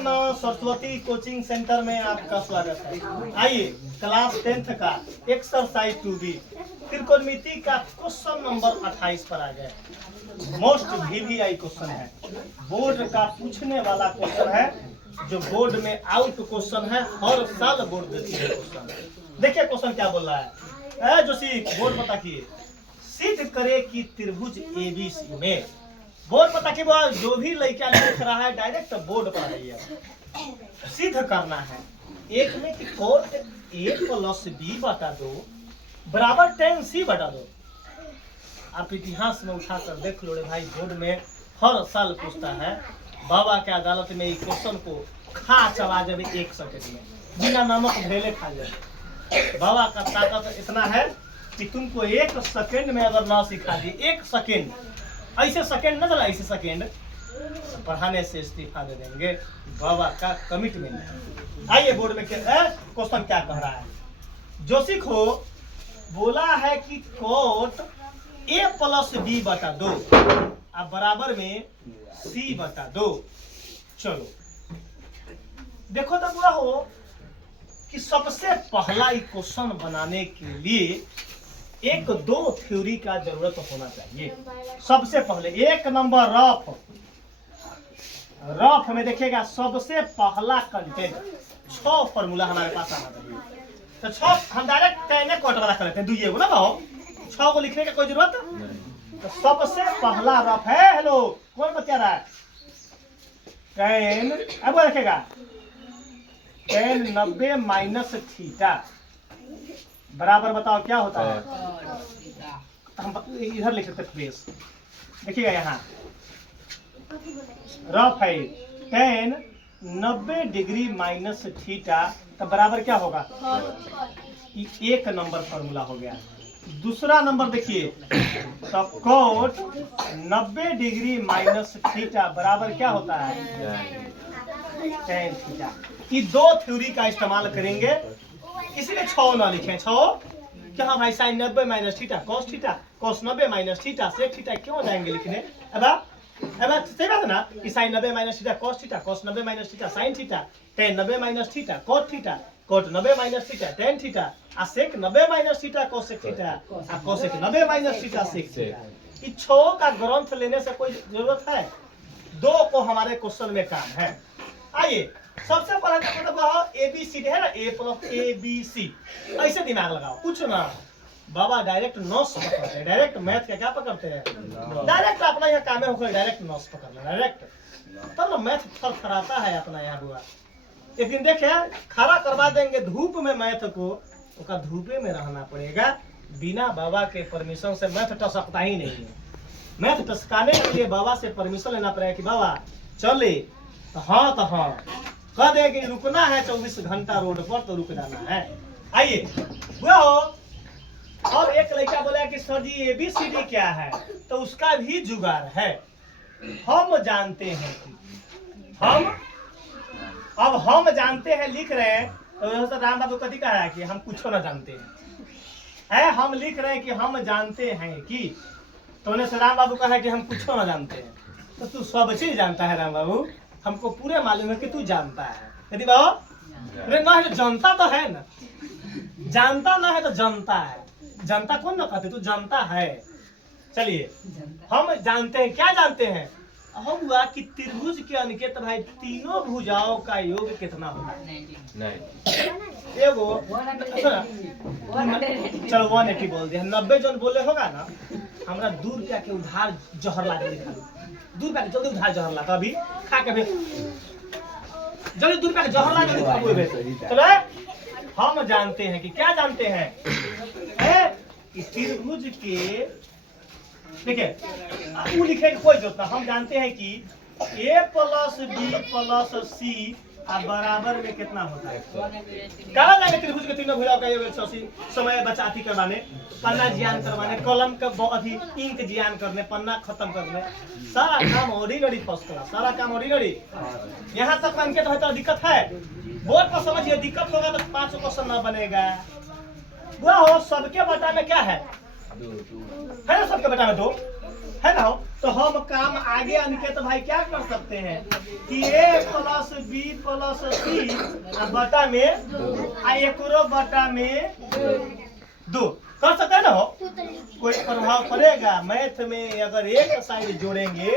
मां Saraswati coaching centre में आपका स्वागत है। आइए क्लास 10th का एक्सरसाइज 2B त्रिकोणमिति का क्वेश्चन नंबर 28 पर आ गए। मोस्ट VVI क्वेश्चन है, बोर्ड का पूछने वाला क्वेश्चन है, जो बोर्ड में आउट क्वेश्चन है, हर साल बोर्ड देती है क्वेश्चन। देखिए क्वेश्चन क्या बोल रहा है, जोशी बोर्ड पता किए, सिद्ध करे कि त्रिभुज ABC में, बोर्ड पता कि जो भी लड़का लिख रहा है डायरेक्ट बोर्ड पर रही है, सिद्ध करना है एक में कि कोट A + B बटा 2 बराबर tan C बटा 2। आप इतिहास में उठाकर देख लो रे भाई, बोर्ड में हर साल पूछता है। बाबा के अदालत में इस क्वेश्चन को खा चला जाए 1 सेकंड में, बिना नमक ढेले खा जाए। बाबा का ताकत इतना है कि तुमको 1 सेकंड में अगर ना सिखा दी, 1 सेकंड, ऐसे सेकंड न चला, ऐसे सेकंड पढ़ाने से इस्तीफा दे देंगे। बाबा का कमिटमेंट। आइए बोर्ड में क्वेश्चन क्या कह रहा है। जोशी को बोला है कि कोट A + B बटा 2 अब बराबर में C बटा 2। चलो देखो तो बुरा हो कि सबसे पहला क्वेश्चन बनाने के लिए 1-2 थ्योरी का जरूरत होना चाहिए। सबसे पहले 1 नंबर रफ में देखिएगा, सबसे पहला कंटेंट 6 फॉर्मूला हमारे पास आना चाहिए। तो 6 हम डायरेक्ट कहने कोट वाला कर लेते हैं, दुइये को ना भाव 6 को लिखने की कोई जरूरत नहीं। तो सबसे पहला रफ है, हेलो कौन बता रहा है, tan, अब रखेगा tan 90 - थीटा बराबर, बताओ क्या होता है। तो हम इधर लिख सकते प्लेस, देखिएगा यहाँ रफ है tan 90° - थीटा का बराबर क्या होगा, 1 नंबर फॉर्मूला हो गया। दूसरा नंबर देखिए, तो कोट 90° - थीटा बराबर क्या होता है, tan थीटा। ये 2 थ्योरी का इस्तेमाल करेंगे, इसीलिए 6 ना लिखें। 6 क्या, हाँ भाई sin 90 - theta cos theta, cos 90 - theta sec theta क्यों जाएंगे लिखने। अब सही बात है ना कि sin 90 - theta cos theta, cos 90 - theta sin theta, tan 90 - theta cot theta, cot 90 - theta tan theta, आ sec 90 - थीटा cosec थीटा, आ cosec 90 - थीटा sec थीटा। ये 6 का ग्रंथ लेने से कोई जरूरत है, 2 को हमारे क्वेश्चन में काम है। आइए सबसे पहले मतलब ABC है ना, A + ABC, ऐसे दिमाग लगाओ, कुछ ना। बाबा डायरेक्ट नॉस पकड़ते हैं, डायरेक्ट मैथ का क्या पकड़ते हैं, डायरेक्ट अपना यहाँ काम है होकर डायरेक्ट नॉस पकड़ लो डायरेक्ट, तब ना मैथ थरथराता है अपना यहाँ हुआ। एक दिन देखे खड़ा करवा देंगे धूप में मैथ को, उसका धूपे में रहना पड़ेगा, बिना बाबा के परमिशन से मैथ टसकता ही नहीं है। मैथ टसकाने के लिए बाबा से परमिशन लेना पड़ेगा कि बाबा चले, तो हाँ कह दे कि रुकना है 24 घंटा रोड पर तो रुक जाना है। आइए बुआ हो, और एक लड़का बोला कि सर जी ABCD क्या है, तो उसका भी जुगाड़ है। हम जानते हैं कि हम जानते हैं लिख रहे हैं, तो राम बाबू कथी कह रहा है कि हम कुछ ना जानते हैं, हम लिख रहे हैं कि हम जानते हैं कि, तो उन्हें राम बाबू कहा है कि हम कुछ ना जानते हैं। तो तू सब चीज जानता है राम बाबू, हमको पूरे मालूम है कि तू जानता है। यदि बाबू अरे ना है तो जनता तो है ना, जानता ना है तो जनता है, जनता कौन ना कहते, तू जानता है। चलिए हम जानते हैं, क्या जानते हैं हम हुआ कि त्रिभुज के अनिकेत भाई तीनों भुजाओं का योग कितना होता है, एगो चलो 180 बोल दिया, 90 जन बोले होगा ना। हमरा दूर के उधार जहर ला के दिखा, दूर पे जल्दी उधार जहर ला, अभी खा के जल्दी दूर पे जहर ला के। चलो हम जानते हैं कि क्या जानते हैं, त्रिभुज के, देखिए वो लिखे कोई जरूरत ना, हम जानते हैं कि A + B + C बराबर में कितना होता है। कहा जाएंगे त्रिभुज के तीनों भुजाओं का योग 180, समय बचाती करवाने, पन्ना जियान करवाने, कलम का अभी इंक जियान करने, पन्ना खत्म करने, सारा काम ऑर्डिनरी फर्स्ट क्लास, सारा काम ऑर्डिनरी। यहाँ तक अंकित है तो दिक्कत है, बोर्ड पर समझिए, दिक्कत होगा तो 5 क्वेश्चन न बनेगा। वो हो सबके बटा में क्या है ना, सबके बटा में 2 है ना हो, तो हम काम आगे अनिकेत भाई क्या कर सकते हैं कि a plus b plus c बटा में एकरो बटा में 2 कर सकते हैं ना हो। कोई प्रभाव पड़ेगा मैथ में? अगर एक साइड जोड़ेंगे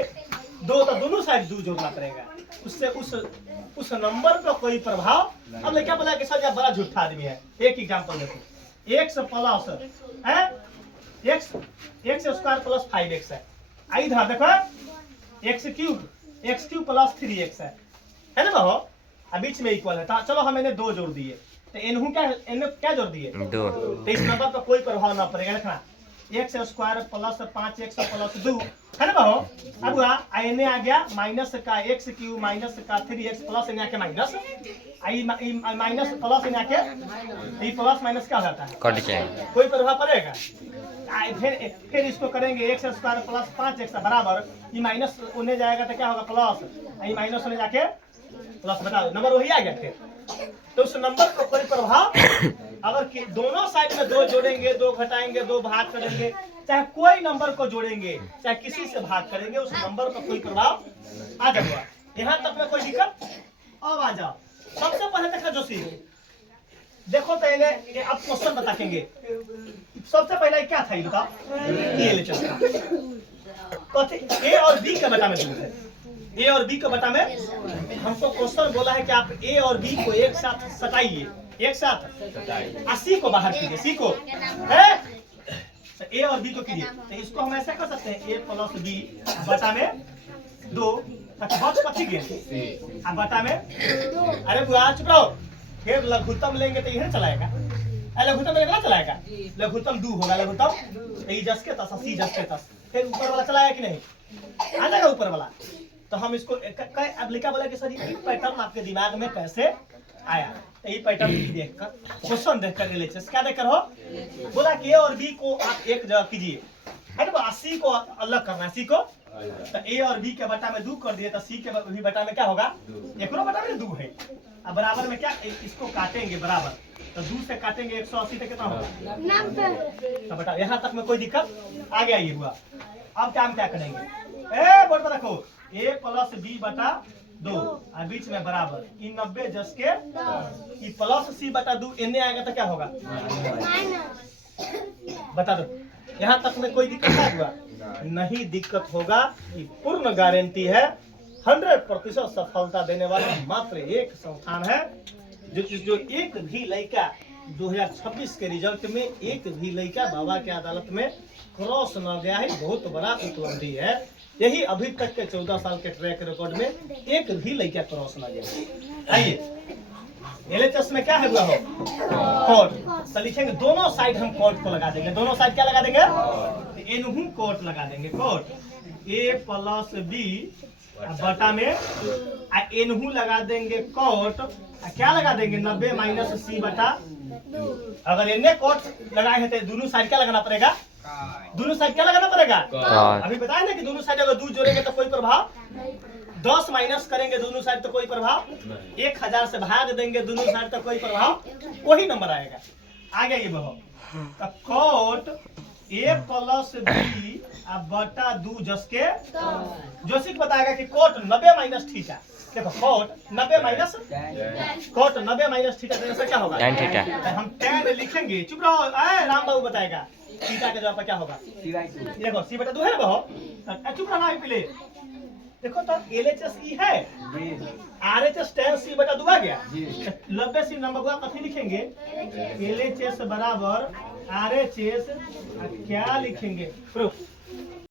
2 तो दोनों साइड 2 जोड़ना पड़ेगा, उससे उस नंबर पर कोई प्रभाव। अब क्या बोला कि सर बड़ा झूठा आदमी है। एक एग्जांपल देखो, x प्लस है x स्क्वायर प्लस 5x है। इधर देखो x क्यूब प्लस 3x है ना बहो, बीच में इक्वल है। तो चलो हम इन्हें 2 जोड़ दिए, तो इन्हें क्या जोड़ दिए 2। तो इस नंबर पर कोई प्रभाव ना पड़ेगा। देखना x square plus 5x plus 2 है ना बहो। अब इन्हें आ गया माइनस का x क्यूब माइनस का 3x प्लस इन्हें आके माइनस माइनस प्लस इन्हें आके प्लस माइनस क्या होता है कट जाएगा, कोई प्रभाव पड़ेगा। फिर इसको करेंगे x स्क्वायर प्लस 5x बराबर ये माइनस उन्हें जाएगा तो क्या होगा प्लस, ये माइनस उन्हें जाके प्लस। बताओ नंबर वही आ गया। फिर तो उस नंबर पर कोई प्रभाव, अगर दोनों साइड में 2 जोड़ेंगे 2 घटाएंगे 2 भाग करेंगे, चाहे कोई नंबर को जोड़ेंगे चाहे किसी से भाग करेंगे, उस नंबर पर कोई प्रभाव आ जाएगा। यहाँ तक में कोई दिक्कत? अब आ जाओ सबसे पहले देखा जोशी, देखो पहले अब क्वेश्चन बताएंगे। सबसे पहले क्या था ये बताओ, ए और बी के बटा में है। ए और बी के बटा में हमको क्वेश्चन बोला है कि आप ए और बी को एक साथ सटाइए, एक साथ 80 को बाहर कीजिए, सी को है तो ए और बी को कीजिए। तो इसको हम ऐसे कर सकते हैं ए प्लस बी बटा में 2 कथी के बटा में। अरे बुआ चुप रहो, फिर लघुत्तम लेंगे तो यही चलाएगा, लघुत्तम लेंगे ना चलाएगा, लघुत्तम 2 होगा, लघुत्तम ई जस के तस सी जस के तस, फिर ऊपर वाला चलाएगा कि नहीं आ जाएगा ऊपर वाला। तो हम इसको अब लिखा बोला कि सर ये पैटर्न आपके दिमाग में कैसे आया, तो ये पैटर्न देखकर क्वेश्चन देखकर एलएचएस क्या देखकर हो बोला कि ए और बी को आप एक जगह कीजिए, है ना, सी को अलग करना है, सी को तो ए और बी के बटा में 2 कर दिए तो सी के भी बटा में क्या होगा, एक बटा में 2 है। अब बराबर में क्या इसको काटेंगे बराबर, तो 2 से काटेंगे 180 तक कितना होगा 90। तो बता यहाँ तक में कोई दिक्कत आ गया, ये हुआ। अब क्या हम क्या करेंगे, ए बोर्ड पर रखो a प्लस बी बटा 2 और बीच में बराबर इन 90 जस के प्लस सी बटा 2 इन्हें आएगा तो क्या होगा बता दो। यहाँ तक में कोई दिक्कत नहीं हुआ, नहीं दिक्कत होगा। ये पूर्ण गारंटी है, 100% सफलता देने वाला मात्र एक संस्थान है जो एक भी लड़का 2026 के रिजल्ट में एक भी लड़का बाबा के अदालत में क्रॉस न गया है, बहुत बड़ा उपलब्धि है। यही अभी तक के 14 साल के ट्रैक रिकॉर्ड में एक भी लड़का क्रॉस न गया। आइए एलएचएस में क्या है हुआ हो कोट, तो लिखेंगे दोनों साइड हम कोट को लगा देंगे, दोनों साइड क्या लगा देंगे एनहू कोट लगा देंगे, कोट ए प्लस बी बटा में एनहू लगा देंगे कोट क्या लगा देंगे 90 माइनस सी बटा। अगर इन्हें कोट लगाए हैं तो दोनों साइड क्या लगाना पड़ेगा, दोनों साइड क्या लगाना पड़ेगा, अभी बताया ना कि दोनों साइड अगर 2 जोड़ेंगे तो कोई प्रभाव, 10 माइनस करेंगे दोनों साइड तो कोई प्रभाव, 1000 से भाग देंगे दोनों साइड तो कोई प्रभाव, वही नंबर आएगा। आ गया ये बहु कोट ए प्लस बी बटा 2 जस के जोशी बताएगा कि कोट 90 माइनस थीटा। देखो cot 90 minus cot 90 minus theta देने से क्या होगा tan थीटा। हम tan लिखेंगे, चुप रहो राम बाबू बताएगा थीटा के जवाब पर क्या होगा, देखो सी बटा 2 है ना बहु, चुप रहना पहले। देखो तो एलएचएस ई है, आरएचएस tan सी बटा 2 आ गया, 90 सी नंबर हुआ कथी लिखेंगे एलएचएस बराबर आरएचएस क्या लिखेंगे प्रूफ